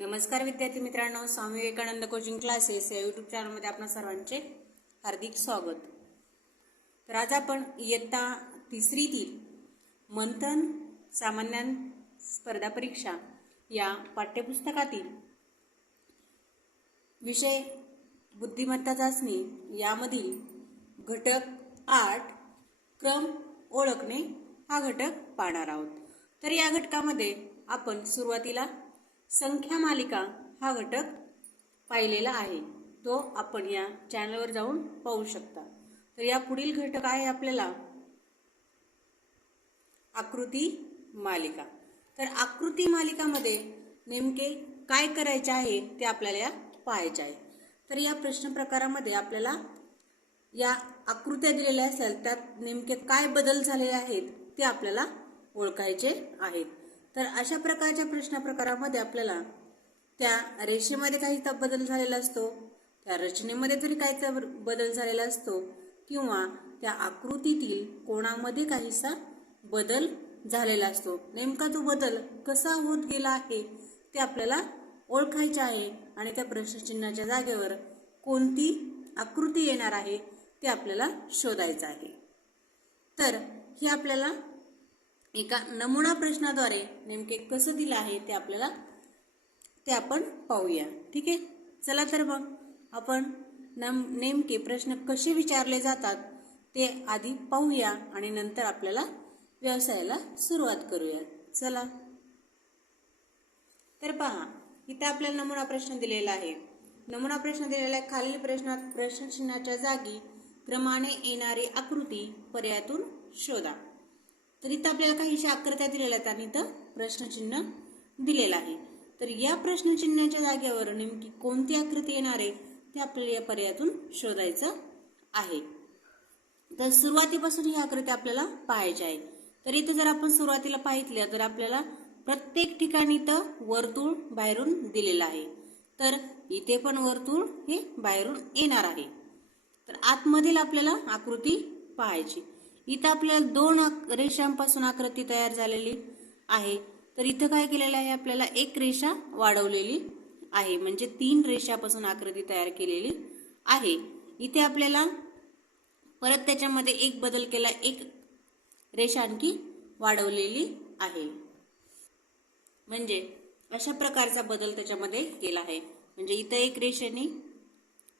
नमस्कार विद्यार्थी मित्रांनो, स्वामी विवेकानंद कोचिंग क्लासेस या यूट्यूब चॅनलमध्ये आपणा सर्वांचे हार्दिक स्वागत। तर आज आपण इयत्ता तिसरीतील मंथन सामान्य स्पर्धा परीक्षा या पाठ्यपुस्तकातील विषय बुद्धिमत्ता चाचणी यामधील घटक 8 क्रम ओळखणे हा घटक पाहणार आहोत। तर या घटकामध्ये आपण सुरुवातीला संख्या मालिका हा घटक पाहिलेला आहे, तो आपण या चॅनलवर जाऊन पाहू शकता। तर या पुढील घटक आहे आपल्याला आकृती मालिका। तर आकृती मालिकामध्ये नेमके काय करायचे आहे ते आपल्याला पाहायचे आहे। तर या प्रश्न प्रकारामध्ये आपल्याला या आकृत्या दिलेल्या असतील त्यात नेमके काय बदल झालेले आहेत ते आपल्याला ओळखायचे आहेत। तर अशा प्रकारच्या प्रश्न प्रकारामध्ये आपल्याला त्या रेषेमध्ये काही बदल झालेला असतो, त्या रचनेमध्ये तरी काही बदल झालेला असतो, किंवा त्या आकृतीतील कोणामध्ये काहीसा बदल झालेला असतो। नेमका तो बदल कसा होत गेला आहे ते आपल्याला ओळखायचे आहे आणि त्या प्रश्नचिन्हाच्या जागेवर कोणती आकृती येणार आहे ते आपल्याला शोधायचं आहे। तर हे आपल्याला एका नमुना प्रश्नाद्वारे नेमके कसं दिलं आहे ते आपण पाहूया। ठीक आहे, चला तर मग आपण नेमके प्रश्न कसे विचारले जातात ते आधी पाहूया आणि नंतर आपल्याला व्यवसायाला सुरुवात करूया। चला तर पहा, इथे आपल्याला नमुना प्रश्न दिलेला आहे। नमुना प्रश्न दिलेला आहे, खालील प्रश्नात प्रश्नचिन्हाच्या जागी क्रमाने येणारी आकृती पर्यायातून शोधा। तर इथं आपल्याला काही आकृत्या दिलेल्या आहेत आणि इथं प्रश्नचिन्ह दिलेलं आहे। तर या प्रश्नचिन्हाच्या जागेवर नेमकी कोणती आकृती येणार आहे ते आपल्याला या पर्यायातून शोधायचं आहे। तर सुरुवातीपासून ही आकृती आपल्याला पाहायची आहे। तर इथं जर आपण सुरुवातीला पाहितलं तर आपल्याला प्रत्येक ठिकाणी इथं वर्तुळ बाहेरून दिलेलं आहे। तर इथे पण वर्तुळ हे बाहेरून येणार आहे। तर आतमधील आपल्याला आकृती पाहायची। इथं आपल्याला 2 रेषांपासून आकृती तयार झालेली आहे। तर इथं काय केलेलं आहे, आपल्याला एक रेषा वाढवलेली आहे, म्हणजे 3 रेषापासून आकृती तयार केलेली आहे। इथे आपल्याला परत त्याच्यामध्ये एक बदल केला, एक रेषा आणखी वाढवलेली आहे, म्हणजे अशा प्रकारचा बदल त्याच्यामध्ये केला आहे। म्हणजे इथं एक रेषेने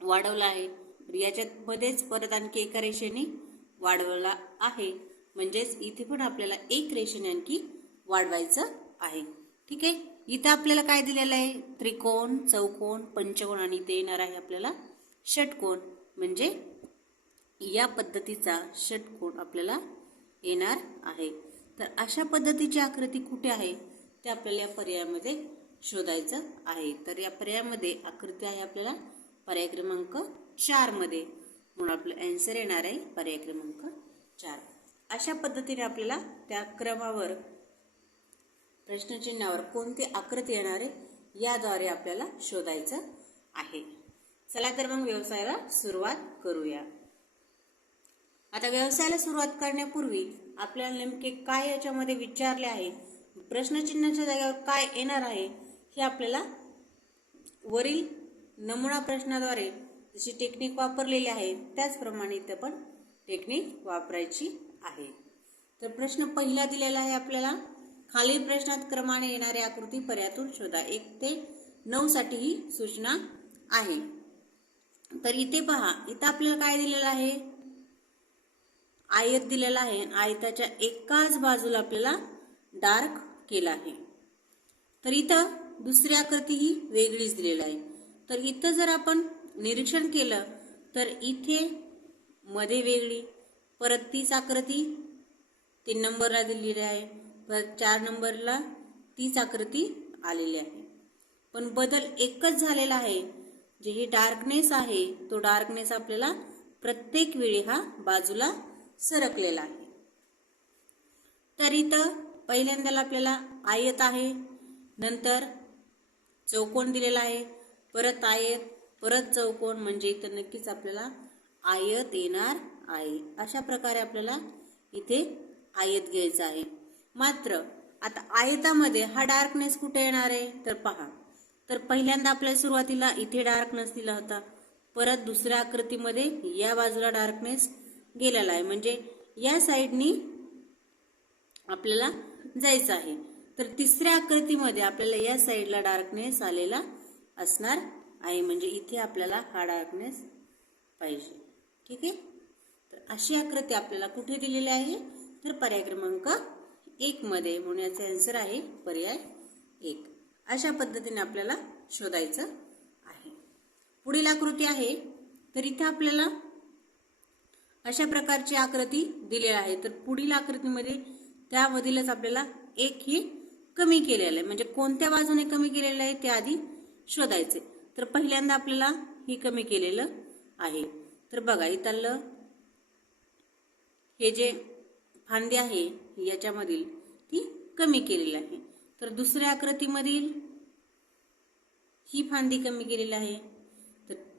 वाढवला आहे, याच्यात मध्येच परत आणखी एका रेषेने वाढवला आहे, म्हणजेच इथे पण आपल्याला एक रेषेने आणखी वाढवायचं आहे। ठीक आहे, इथं आपल्याला काय दिलेलं आहे, त्रिकोण, चौकोन, पंचकोन आणि इथे येणार आहे आपल्याला षटकोन, म्हणजे या पद्धतीचा षटकोन आपल्याला येणार आहे। तर अशा पद्धतीची आकृती कुठे आहे ते आपल्याला या पर्यायामध्ये शोधायचं आहे। तर या पर्यायामध्ये आकृती आहे आपल्याला पर्याय क्रमांक 4 मध्ये, म्हणून आपलं आन्सर येणार आहे पर्याय क्रमांक 4। अशा पद्धतीने आपल्याला त्या क्रमावर प्रश्नचिन्हावर कोणती आकृती येणार आहे याद्वारे आपल्याला शोधायचं आहे। चला तर मग व्यवसायाला सुरुवात करूया। आता व्यवसायाला सुरुवात करण्यापूर्वी आपल्याला नेमके काय याच्यामध्ये विचारले आहे, प्रश्नचिन्हाच्या जागेवर काय येणार आहे हे आपल्याला वरील नमुना प्रश्नाद्वारे जशी टेक्निक वापरलेली आहे त्याचप्रमाणे इथे पण टेक्निक वापरायची आहे। तर प्रश्न पहिला दिलेला आहे आपल्याला, खालील प्रश्नात क्रमाने येणारी आकृती पर्यायातून शोधा। 1 ते 9 साठी ही सूचना आहे। तर इथे पहा, इथं आपल्याला काय दिलेलं आहे, आयत दिलेला आहे, आयताच्या एकाच बाजूला आपल्याला डार्क केला आहे। तर इथं दुसरी आकृती ही वेगळीच दिलेली आहे। तर इथं जर आपण निरीक्षण केलं तर इथे मध्ये वेगळी, परत तीच आकृती 3 नंबरला दिलेली आहे, परत 4 नंबरला तीच आकृती आलेली आहे, पण बदल एकच झालेला आहे, जे हे डार्कनेस आहे तो डार्कनेस आपल्याला प्रत्येक वेळी हा बाजूला सरकलेला आहे। तर इथं पहिल्यांदा आपल्याला आयत आहे, नंतर चौकोन दिलेला आहे, परत आयत, परत चौकोन, म्हणजे इथं नक्कीच आपल्याला आयत येणार आहे। अशा प्रकारे आपल्याला इथे आयत घ्यायचा आहे। मात्र आता आयतामध्ये हा डार्कनेस कुठे येणार आहे तर पहा, तर पहिल्यांदा आपल्याला सुरुवातीला इथे डार्कनेस दिला होता, परत दुसऱ्या आकृतीमध्ये या बाजूला डार्कनेस गेलेला आहे, म्हणजे या साईडनी आपल्याला जायचं आहे. तर तिसऱ्या आकृतीमध्ये आपल्याला या साईडला डार्कनेस आलेला असणार आहे, म्हणजे इथे आपल्याला हा डार्कनेस पाहिजे. ठीक आहे. तर अशी आकृती आपल्याला कुठे दिलेली आहे, तर पर्याय क्रमांक 1 मध्ये, म्हणून याचा आन्सर आहे पर्याय 1. अशा पद्धतीने आपल्याला शोधायचं आहे. पुढील आकृती आहे, तर इथे आपल्याला अशा प्रकारची आकृती दिलेली आहे. तर पुढील आकृतीमध्ये त्यामधीलच आपल्याला एक ही कमी केलेलं आहे, म्हणजे कोणत्या बाजूने कमी केलेलं आहे ते आधी शोधायचे. तर पहिल्यांदा आपल्याला ही कमी केलेलं आहे. तर बघा इथलं हे जे फांदी आहे याच्यामधील ती कमी केलेली आहे. तर दुसऱ्या आकृतीमधील ही फांदी कमी केलेली आहे.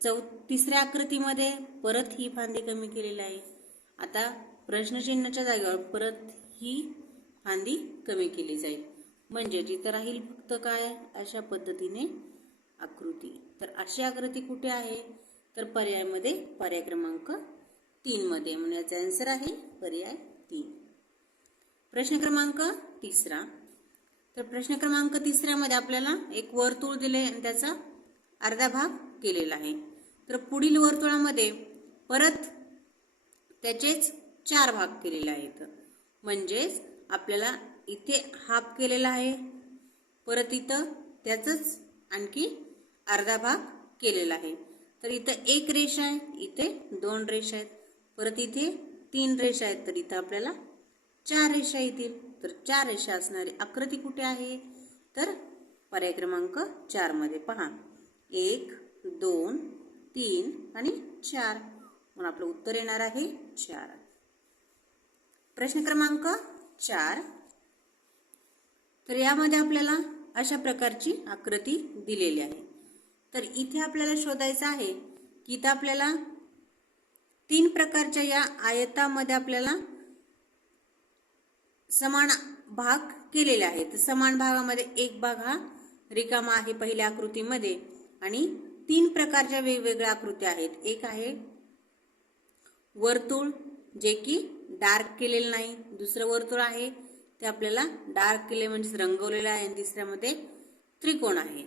तर तिसऱ्या आकृतीमध्ये परत ही फांदी कमी केलेली आहे. आता प्रश्नचिन्हाच्या जागेवर परत ही फांदी कमी केली जाईल, म्हणजे जिथं राहील फक्त काय, अशा पद्धतीने आकृती. तर अशी आकृती कुठे आहे, तर पर्यायमध्ये पर्याय क्रमांक 3 मध्ये, म्हणून याचा आन्सर आहे पर्याय 3. प्रश्न क्रमांक 3. तर प्रश्न क्रमांक 3 मध्ये आपल्याला एक वर्तुळ दिले आणि त्याचा अर्धा भाग केलेला आहे. तर पुढील वर्तुळामध्ये परत त्याचेच 4 भाग केलेले आहेत, म्हणजेच आपल्याला इथे हाफ केलेला आहे, परत इथं त्याचंच आणखी अर्धा भाग केलेला आहे. तर इथं एक रेषा आहे, इथे 2 रेषा आहेत, परत इथे 3 रेषा आहेत, तर इथं आपल्याला 4 रेषा येतील. तर 4 रेषा असणारी आकृती कुठे आहे, तर पर्याय क्रमांक 4 मध्ये. पहा 1 2 3 आणि 4, म्हणून आपलं उत्तर येणार आहे 4. प्रश्न क्रमांक 4. तर यामध्ये आपल्याला अशा प्रकारची आकृती दिलेली आहे. तर इथे आपल्याला शोधायचं आहे की इथं आपल्याला 3 प्रकारच्या या आयतामध्ये आपल्याला समान भाग केलेले आहेत. समान भागामध्ये एक भाग हा रिकामा आहे पहिल्या आकृतीमध्ये, आणि 3 प्रकारच्या वेगवेगळ्या आकृत्या आहेत. एक आहे वर्तुळ, जे की डार्क केलेलं नाही. दुसरं वर्तुळ आहे ते आपल्याला डार्क केले म्हणजे रंगवलेलं आहे, आणि तिसऱ्यामध्ये त्रिकोण आहे.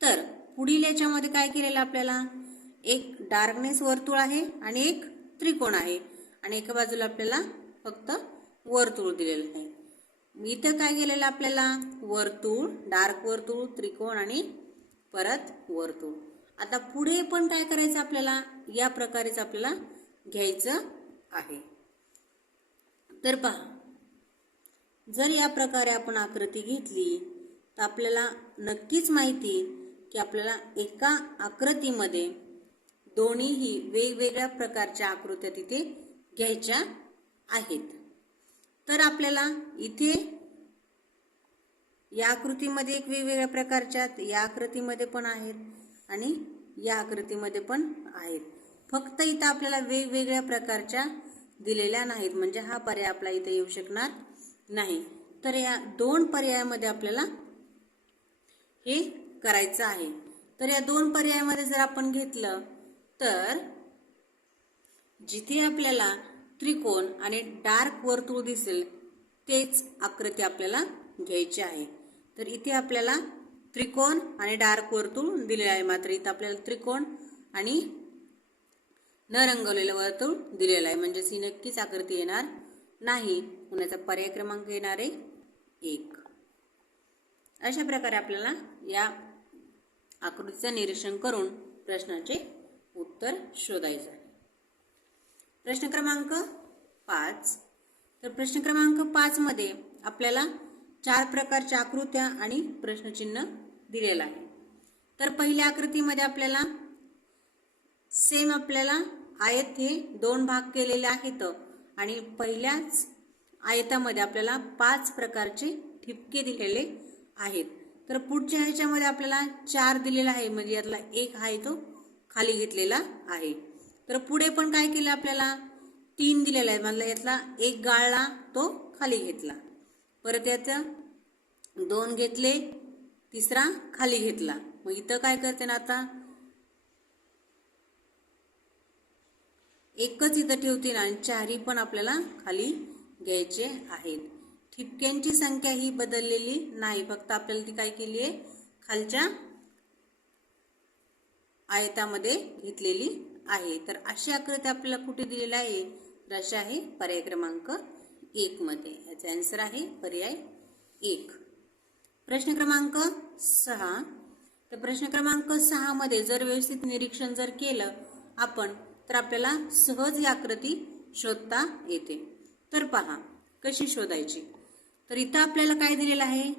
तर पुढील याच्यामध्ये काय केलेलं आपल्याला, एक डार्कनेस वर्तुळ आहे आणि एक त्रिकोण आहे, आणि एका बाजूला आपल्याला फक्त वर्तुळ दिलेलं आहे. इथं काय केलेलं आपल्याला, वर्तुळ, डार्क वर्तुळ, त्रिकोण आणि परत वर्तुळ. आता पुढे पण काय करायचं आपल्याला, या प्रकारेच आपल्याला घ्यायचं आहे. तर पहा, जर या प्रकारे आपण आकृती घेतली तर आपल्याला नक्कीच माहिती की आपल्याला एका आकृतीमध्ये दोन्हीही वेगवेगळ्या प्रकारच्या आकृत्या तिथे घ्यायच्या आहेत. तर आपल्याला इथे या आकृतीमध्ये एक वेगवेगळ्या प्रकारच्या, या आकृतीमध्ये पण आहेत आणि या आकृतीमध्ये पण आहेत. फक्त इथं आपल्याला वेगवेगळ्या प्रकारच्या दिलेल्या नाहीत, म्हणजे हा पर्याय आपला इथे येऊ शकणार नाही. तर या 2 पर्यायामध्ये आपल्याला हे करायचं आहे. तर या 2 पर्यायामध्ये जर आपण घेतलं तर जिथे आपल्याला त्रिकोण आणि डार्क वर्तुळ दिसेल तेच आकृती आपल्याला घ्यायची आहे. तर इथे आपल्याला त्रिकोण आणि डार्क वर्तुळ दिलेलं आहे, मात्र इथं आपल्याला त्रिकोण आणि न रंगवलेलं वर्तुळ दिलेलं आहे, म्हणजेच ही नक्कीच आकृती येणार नाही. होण्याचा पर्याय क्रमांक येणार आहे 1. अशा प्रकारे आपल्याला या आकृतीचं निरीक्षण करून प्रश्नाचे उत्तर शोधायचे आहे. प्रश्न क्रमांक 5. तर प्रश्न क्रमांक 5 मध्ये आपल्याला 4 प्रकारच्या आकृत्या आणि प्रश्नचिन्ह दिलेलं आहे. तर पहिल्या आकृतीमध्ये आपल्याला सेम आपल्याला आयत हे 2 भाग केलेले आहेत, आणि पहिल्याच आयतामध्ये आपल्याला 5 प्रकारचे ठिपके दिलेले आहेत. तर पुढच्या ह्याच्यामध्ये आपल्याला 4 दिलेला आहे, म्हणजे यातला एक आहे तो खाली घेतलेला आहे. तर पुढे पण काय केलं आपल्याला, 3 दिलेला आहे, म्हणजे यातला एक गाळला तो खाली घेतला, परत याचं 2 घेतले, तिसरा खाली घेतला, मग इथं काय करते ना आता एकच इथं ठेवते ना आणि चारही पण आपल्याला खाली घ्यायचे आहेत. ठिपक्यांची संख्या ही बदललेली नाही, फक्त आपल्याला ती काय केली आहे खालच्या आयतामध्ये घेतलेली आहे. तर अशी आकृती आपल्याला कुठे दिलेली आहे तर अशी आहे पर्याय क्रमांक 1 मध्ये. याचा आन्सर आहे पर्याय 1. प्रश्न क्रमांक 6. तर प्रश्न क्रमांक 6 मध्ये जर व्यवस्थित निरीक्षण जर केलं आपण तर आपल्याला सहज ही आकृती शोधता येते. तर पहा कशी शोधायची. तर इथं आपल्याला काय दिलेलं आहे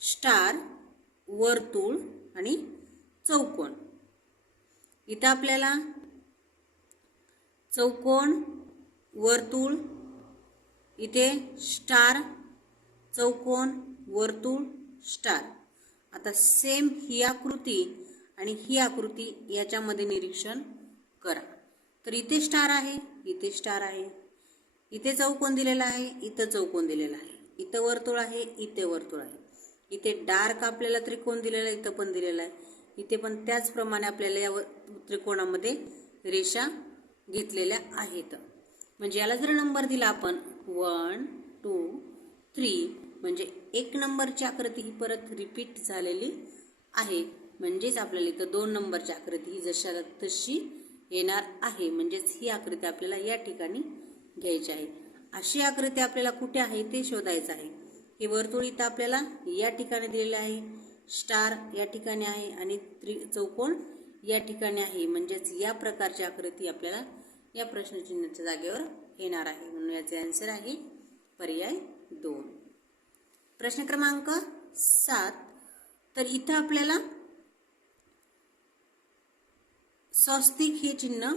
स्टार, वर्तुळ आणि चौकोन. इथं आपल्याला चौकोन, वर्तुळ, इथे स्टार, चौकोन, वर्तुळ, स्टार. आता सेम ही आकृती आणि ही आकृती याच्यामध्ये निरीक्षण करा. तर इथे स्टार आहे, इथे स्टार आहे, इथे चौकोन दिलेला आहे, इथं चौकोन दिलेला आहे, इथं वर्तुळ आहे, इथे वर्तुळ आहे, इथे डार्क आपल्याला त्रिकोण दिलेला आहे, इथं पण दिलेला आहे, इथे पण त्याचप्रमाणे आपल्याला या त्रिकोणामध्ये रेषा घेतलेल्या आहेत. म्हणजे याला जर नंबर दिला आपण 1 2 3 म्हणजे 1 नंबरची आकृती ही परत रिपीट झालेली आहे. म्हणजेच आपल्याला इथं 2 नंबरची आकृती ही जशाला तशी येणार आहे. म्हणजेच ही आकृती आपल्याला या ठिकाणी घ्यायची आहे. अशी आकृती आपल्याला कुठे आहे ते शोधायचं आहे. हे वर्तुळ इथं आपल्याला या ठिकाणी दिलेले आहे, स्टार या ठिकाणी आहे आणि चौकोन या ठिकाणी आहे. म्हणजेच या प्रकारची आकृती आपल्याला या प्रश्नचिन्हाच्या जागेवर येणार आहे. म्हणून याचे आन्सर आहे पर्याय 2. प्रश्न क्रमांक 7. तर इथं आपल्याला स्वस्तिक हे चिन्ह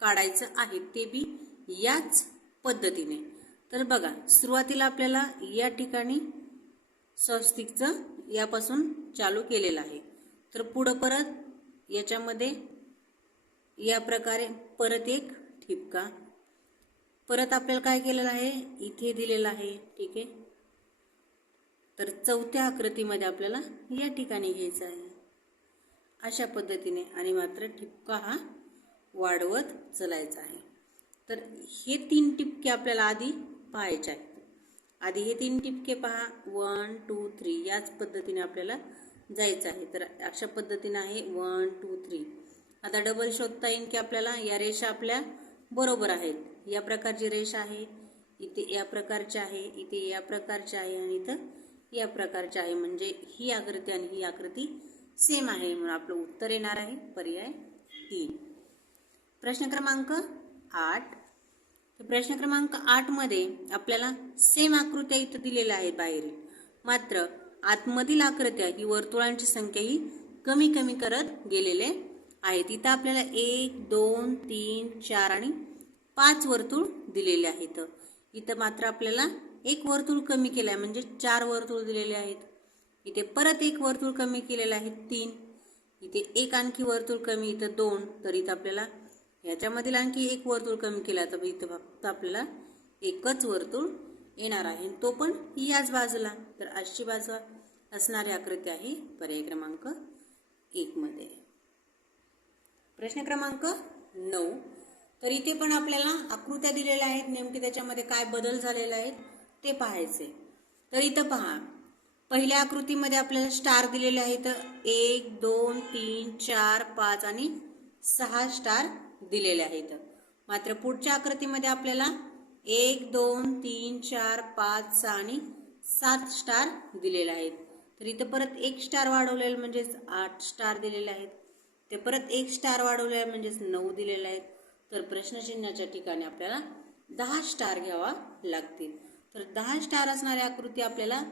काढायचं आहे, ते बी याच पद्धतीने. तर बघा सुरुवातीला आपल्याला या ठिकाणी स्वस्तिकचं यापासून चालू केलेलं आहे. तर पुढं परत याच्यामध्ये या प्रकारे परत एक ठिपका, परत आपल्याला काय केलेलं आहे इथे दिलेलं आहे. ठीक आहे. तर चौथ्या आकृतीमध्ये आपल्याला या ठिकाणी घ्यायचं आहे अशा पद्धतीने आणि मात्र ठिपका हा वाढवत चलायचा आहे. तर हे 3 टिपके आपल्याला आधी पाहायचे आहेत. आधी हे 3 टिपके पहा 1 2 3 याच पद्धतीने आपल्याला जायचं आहे. तर अशा पद्धतीने आहे 1 2 3. आता डबल शोधता येईल की आपल्याला या रेषा आपल्या बरोबर आहेत. या प्रकारची रेषा आहे, इथे या प्रकारची आहे, इथे या प्रकारची आहे आणि इथं या प्रकारची आहे. म्हणजे ही आकृती आणि ही आकृती सेम आहे. म्हणून आपलं उत्तर येणार आहे पर्याय 3. प्रश्न क्रमांक 8. तर प्रश्न क्रमांक 8 मध्ये आपल्याला सेम आकृत्या इथं दिलेल्या आहेत बाहेर, मात्र आतमधील आकृत्या ही वर्तुळांची संख्या ही कमी कमी करत गेलेले आहेत. इथं आपल्याला 1 2 3 4 आणि 5 वर्तुळ दिलेले आहेत. इथं मात्र आपल्याला एक वर्तुळ कमी केलं आहे, म्हणजे 4 वर्तुळ दिलेले आहेत. इथे परत एक वर्तुळ कमी केलेलं आहे 3. इथे एक आणखी वर्तुळ कमी, इथं 2. तर इथं आपल्याला ह्याच्यामधील आणखी एक वर्तुळ कमी केला तर इथं फक्त आपल्याला एकच वर्तुळ येणार आहे, तो पण याच बाजूला. तर अशी बाजू असणारी आकृती आहे पर्याय क्रमांक 1 मध्ये. प्रश्न क्रमांक 9. तर इथे पण आपल्याला आकृत्या दिलेल्या आहेत, नेमके त्याच्यामध्ये काय बदल झालेले आहेत ते पाहायचे. तर इथं पहा पहिल्या आकृतीमध्ये आपल्याला स्टार दिलेले आहेत. 1 2 3 4 5 आणि 6 स्टार दिलेले आहेत. मात्र पुढच्या आकृतीमध्ये आपल्याला 1 2 3 4 5 6 आणि 7 स्टार दिलेले आहेत. तर इथं परत एक स्टार वाढवलेलं म्हणजेच 8 स्टार दिलेले आहेत. ते परत एक स्टार वाढवलेला म्हणजेच 9 दिलेले आहेत. तर प्रश्नचिन्हाच्या ठिकाणी आपल्याला 10 स्टार घ्यावा लागतील. तर 10 स्टार असणारी आकृती आपल्याला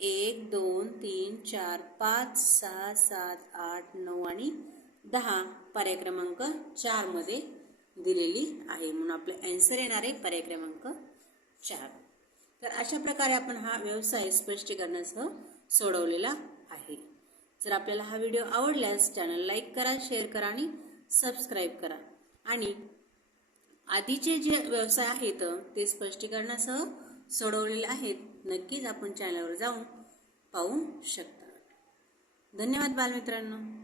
1 2 3 4 5 6 7 8 9 आणि 10 पर्याय क्रमांक 4 मध्ये दिलेली आहे. म्हणून आपलं आन्सर येणार आहे पर्याय क्रमांक 4. तर अशा प्रकारे आपण हा व्यवसाय स्पष्टीकरणासह सोडवलेला आहे. जर आपल्याला हा व्हिडिओ आवडल्यास चॅनल लाईक करा, शेअर करा आणि सबस्क्राईब करा. आणि आधीचे जे व्यवसाय आहेत ते स्पष्टीकरणासह सोडवलेले आहेत. नक्कीच आपण चॅनलवर जाऊन पाहू शकता. धन्यवाद बालमित्रांनो.